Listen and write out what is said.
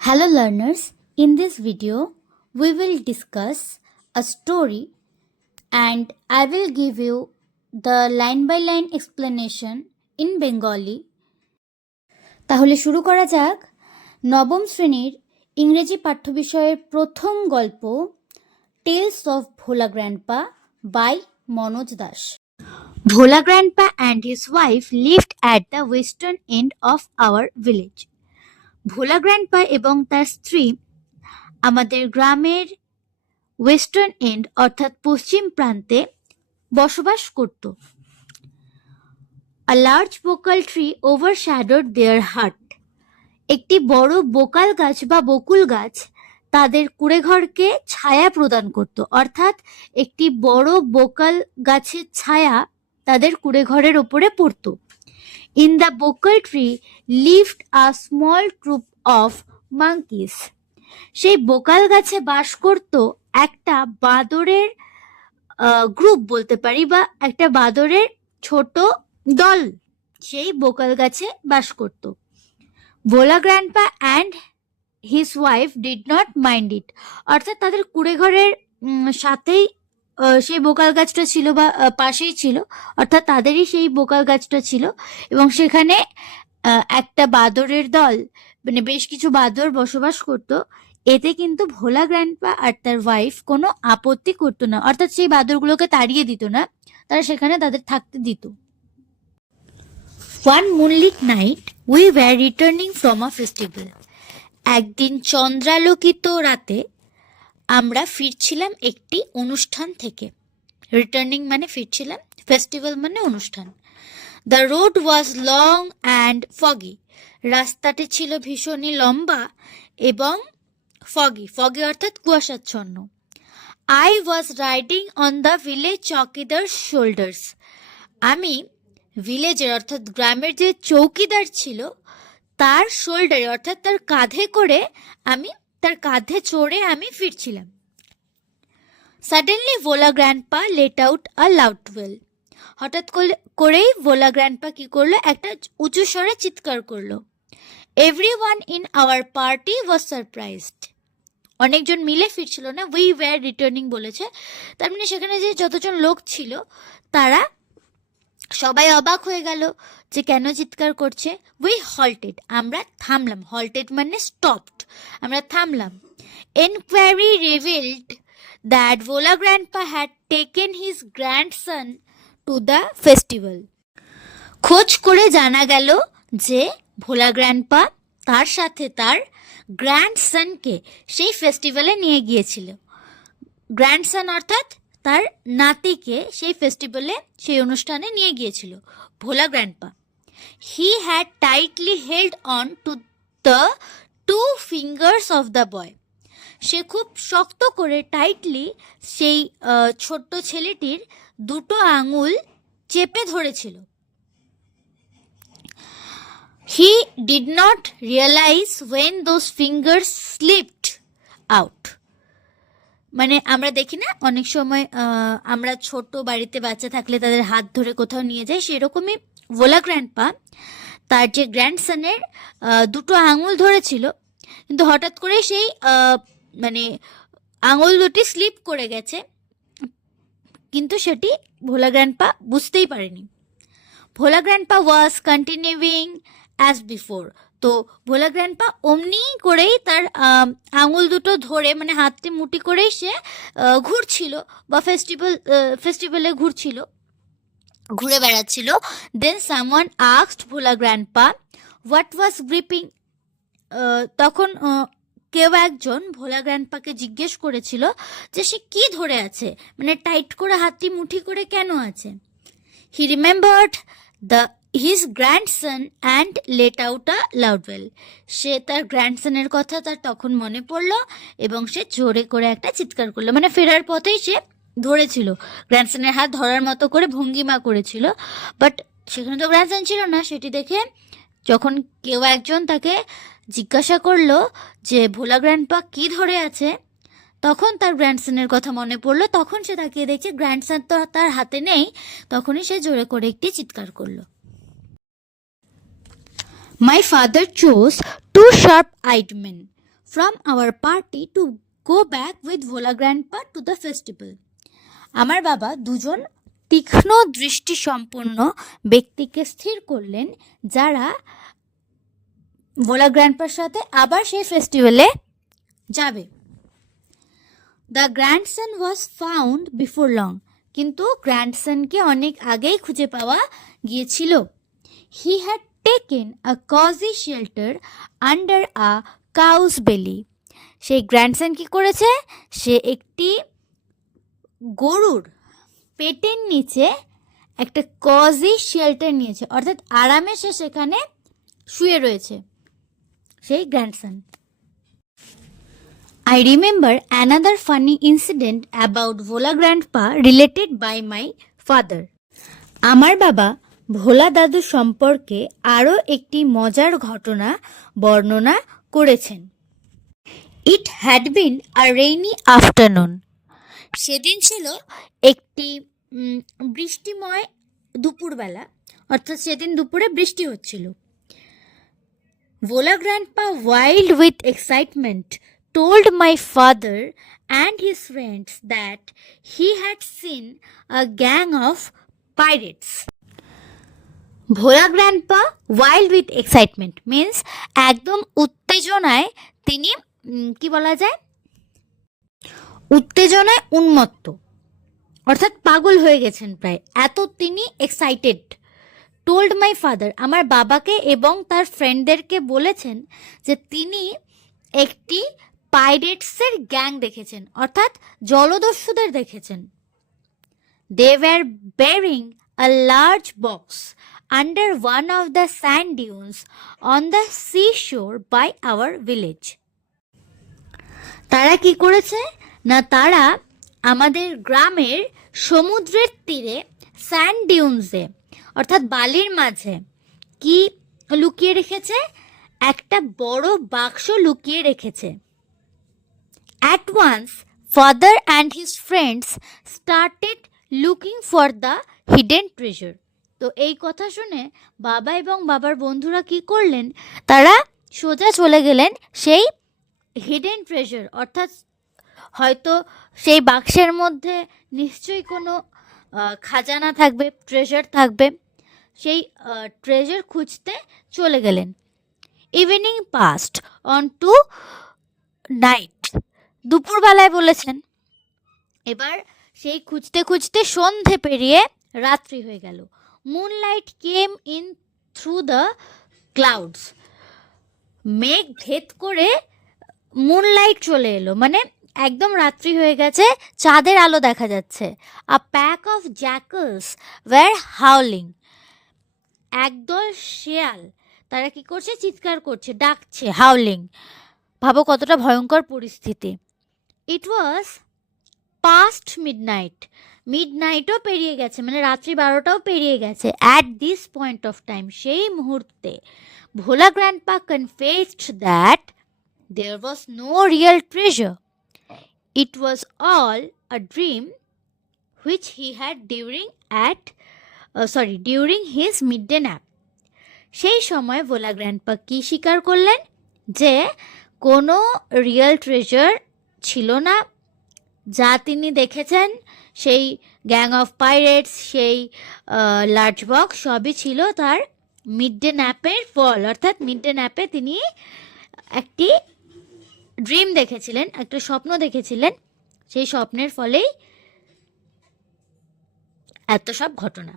Hello learners, in this video we will discuss a story and I will give you the line by line explanation in Bengali. তাহলে শুরু করা যাক। নবম শ্রেণীর ইংরেজি পাঠ্যবিষয়ের প্রথম গল্প tales of Bhola grandpa by Manoj Das. Bhola grandpa and his wife lived at the western end of our village. Bhola grandpa এবং তার স্ত্রী আমাদের গ্রামের ওয়েস্টার্ন এন্ড অর্থাৎ পশ্চিম প্রান্তে বসবাস করত। A large bokal tree overshadowed their hut. একটি বড় বোকাল গাছ বা বকুল গাছ তাদের কুঁড়েঘরকে ছায়া প্রদান করত, অর্থাৎ একটি বড় বোকাল গাছের ছায়া তাদের কুঁড়েঘরের ওপরে পড়ত। In the bokal tree lived a small troop of monkeys. সেই বোকাল গাছে বাস করত একটা বাঁদরের গ্রুপ বলতে পারি, বা একটা বাঁদরের ছোট দল সেই বোকাল গাছে বাস করত। Bhola grandpa and his wife did not mind it, অর্থাৎ তাদের কুঁড়েঘরের সাথেই সেই বোকাল গাছটা ছিল বা পাশেই ছিল, অর্থাৎ তাদেরই সেই বোকাল গাছটা ছিল এবং সেখানে একটা বাঁদরের দল মানে বেশ কিছু বাঁদর বসবাস করত। এতে কিন্তু ভোলা গ্র্যান্ডপা আর তার ওয়াইফ কোনো আপত্তি করতো না, অর্থাৎ সেই বাঁদরগুলোকে তাড়িয়ে দিত না, তারা সেখানে তাদের থাকতে দিত। One moonlit night we were returning from a festival. একদিন চন্দ্রালোকিত রাতে আমরা ফিরছিলাম একটি অনুষ্ঠান থেকে। রিটার্নিং মানে ফিরছিলাম, ফেস্টিভ্যাল মানে অনুষ্ঠান। The road was long and foggy. রাস্তাটি ছিল ভীষণই লম্বা এবং ফগি অর্থাৎ কুয়াশাচ্ছন্ন। I was riding on the village chowkidar shoulders. আমি ভিলেজের অর্থাৎ গ্রামের যে চৌকিদার ছিল তার শোল্ডারে অর্থাৎ তার কাঁধে করে তার কাঁধে চড়ে আমি ফিরছিলাম। Suddenly Bhola grandpa late out a loud well. হঠাৎ করেই ভোলা গ্র্যান্ডপা কি করলো, একটা উঁচু স্বরে চিৎকার করলো। Everyone in our party was surprised. অনেকজন মিলে ফিরছিল না, উই ওয়্যার রিটার্নিং বলেছে, তার মানে সেখানে যে যতজন লোক ছিল তারা সবাই অবাক হয়ে গেল যে কেন চিৎকার করছে। উই হল্টেড, আমরা থামলাম। হল্টেড মানে স্টপড, আমরা থামলাম। Enquiry revealed that Bhola grandpa had taken his grandson to the festival. খোঁজ করে জানা গেল যে ভোলা গ্র্যান্ডপা তার সাথে তার গ্র্যান্ডসনকে সেই ফেস্টিভ্যালে নিয়ে গিয়েছিল। গ্র্যান্ডসন অর্থাৎ তার নাতিকে সেই ফেস্টিভ্যালে সেই অনুষ্ঠানে নিয়ে গিয়েছিল Bhola grandpa. He had tightly held on to the two fingers of the boy. সে খুব শক্ত করে টাইটলি সেই ছোট্ট ছেলেটির দুটো আঙুল চেপে ধরেছিল। He did not realize when those fingers slipped out. মানে আমরা দেখি না অনেক সময় আমরা ছোট বাড়িতে বাচ্চা থাকলে তাদের হাত ধরে কোথাও নিয়ে যাই, সেরকমই ভোলা গ্র্যান্ডপা তার যে গ্র্যান্ডসনের দুটো আঙুল ধরেছিল, কিন্তু হঠাৎ করে সেই মানে আঙুল দুটি স্লিপ করে গেছে, কিন্তু সেটি ভোলা গ্র্যান্ডপা বুঝতেই পারেনি। Bhola grandpa was continuing as before. তো ভোলা গ্র্যান্ডপা অমনি করেই তার আঙুল দুটো ধরে মানে হাতটি মুটি করেই সে ঘুরছিল বা ফেস্টিভ্যালে ঘুরে বেড়াচ্ছিল। Then someone asked Bhola grandpa what was gripping. তখন কেউ একজন ভোলা গ্র্যান্ডপাকে জিজ্ঞেস করেছিল যে সে কি ধরে আছে, মানে টাইট করে হাতটি মুঠি করে কেন আছে। He remembered his grandson and let out a loud wail. সে তার গ্র্যান্ডসনের কথা তার তখন মনে পড়লো এবং সে জোরে করে একটা চিৎকার করলো, মানে ফেরার পথেই সে ধরেছিল, গ্র্যান্ডসনের হাত ধরার মতো করে ভঙ্গিমা করেছিল, বাট সেখানে তো গ্র্যান্ডসন ছিল না। সেটি দেখে যখন কেউ একজন তাকে জিজ্ঞাসা করলো যে ভোলা গ্র্যান্ডপা কি ধরে আছে, তখন তার গ্র্যান্ডসনের কথা মনে পড়লো। তখন সে তাকিয়ে দেখছে গ্র্যান্ডসন তো তার হাতে নেই, তখনই সে জোরে করে একটি চিৎকার করলো। My father chose two sharp-eyed men from our party to go back with Vola grandpa to the festival. আমার বাবা দুজন তীক্ষ্ণ দৃষ্টি সম্পন্ন ব্যক্তিকে স্থির করলেন যারা ভোলা গ্র্যান্ডপার সাথে আবার সেই ফেস্টিভ্যালে যাবে। The grandson was found before long, কিন্তু গ্র্যান্ডসনকে অনেক আগেই খুঁজে পাওয়া গিয়েছিল। He had taken a cosy shelter under a cows বেলি। সেই গ্র্যান্ডসন কি করেছে, সে একটি গরুর পেটের নিচে একটা কজি শেল্টার নিয়েছে, অর্থাৎ আরামে সে সেখানে শুয়ে রয়েছে সেই grandson. I remember another funny incident about Vola grandpa related by my father. আমার বাবা ভোলা দাদু সম্পর্কে আরও একটি মজার ঘটনা বর্ণনা করেছেন। It had been a rainy afternoon. সেদিন ছিল একটি বৃষ্টিময় দুপুরবেলা, অর্থাৎ সেদিন দুপুরে বৃষ্টি হচ্ছিল। Vola grandpa, wild with excitement, told my father and his friends that he had seen a gang of pirates. Vola grandpa, wild with excitement means একদম উত্তেজনায় তিনি কি বলা যায়, উত্তেজনায় উন্মত্ত, অর্থাৎ পাগল হয়ে গেছেন প্রায়, এত তিনি এক্সাইটেড। টোল্ড মাই ফাদার, আমার বাবাকে এবং তার ফ্রেন্ডদেরকে বলেছেন যে তিনি একটি পাইরেটসের গ্যাং দেখেছেন, অর্থাৎ জলদস্যুদের দেখেছেন। They were bearing a large box under one of the sand dunes on the sea shore by our village. তারা কি করেছে না, তারা আমাদের গ্রামের সমুদ্রের তীরে স্যান্ড ডিউনসে, অর্থাৎ বালির মাঝে কি লুকিয়ে রেখেছে, একটা বড় বাক্স লুকিয়ে রেখেছে। At once, father and his friends started looking for the hidden treasure. তো এই কথা শুনে বাবা এবং বাবার বন্ধুরা কি করলেন, তারা সোজা চলে গেলেন সেই হিডেন ট্রেজার, অর্থাৎ হয়তো সেই বাক্সের মধ্যে নিশ্চয়ই কোনো খাজানা থাকবে, ট্রেজার থাকবে, সেই ট্রেজার খুঁজতে চলে গেলেন। Evening passed on to night, দুপুরবেলায় বলেছেন। এবার সেই খুঁজতে খুঁজতে সন্ধে পেরিয়ে রাত্রি হয়ে গেল। Moonlight came in through the clouds, মেঘ ভেদ করে মুনলাইট চলে এলো, মানে একদম রাত্রি হয়ে গেছে, চাঁদের আলো দেখা যাচ্ছে। A pack of jackals were howling, একদল শেয়াল তারা কি করছে, চিৎকার করছে, ডাকছে, হাউলিং। ভাবো কতটা ভয়ঙ্কর পরিস্থিতি। ইট ওয়াজ পাস্ট মিডনাইট, মিডনাইটও পেরিয়ে গেছে, মানে রাত্রি 12টাও পেরিয়ে গেছে। At this point of time, সেই মুহূর্তে Bhola grandpa confessed that there was no real treasure, it was all a dream which he had during his mid day nap. সেই সময় ভোলা গ্র্যান্ডপা কি স্বীকার করলেন, যে কোনো রিয়েল ট্রেজার ছিল না, যা তিনি দেখেছেন সেই গ্যাং অফ পাইরেটস, সেই লার্জ বক্স, সবই ছিল তার মিড ডে ন্যাপের ফল, অর্থাৎ মিড ডে ন্যাপে তিনি একটি ড্রিম দেখেছিলেন, একটা স্বপ্ন দেখেছিলেন, সেই স্বপ্নের ফলেই এত সব ঘটনা।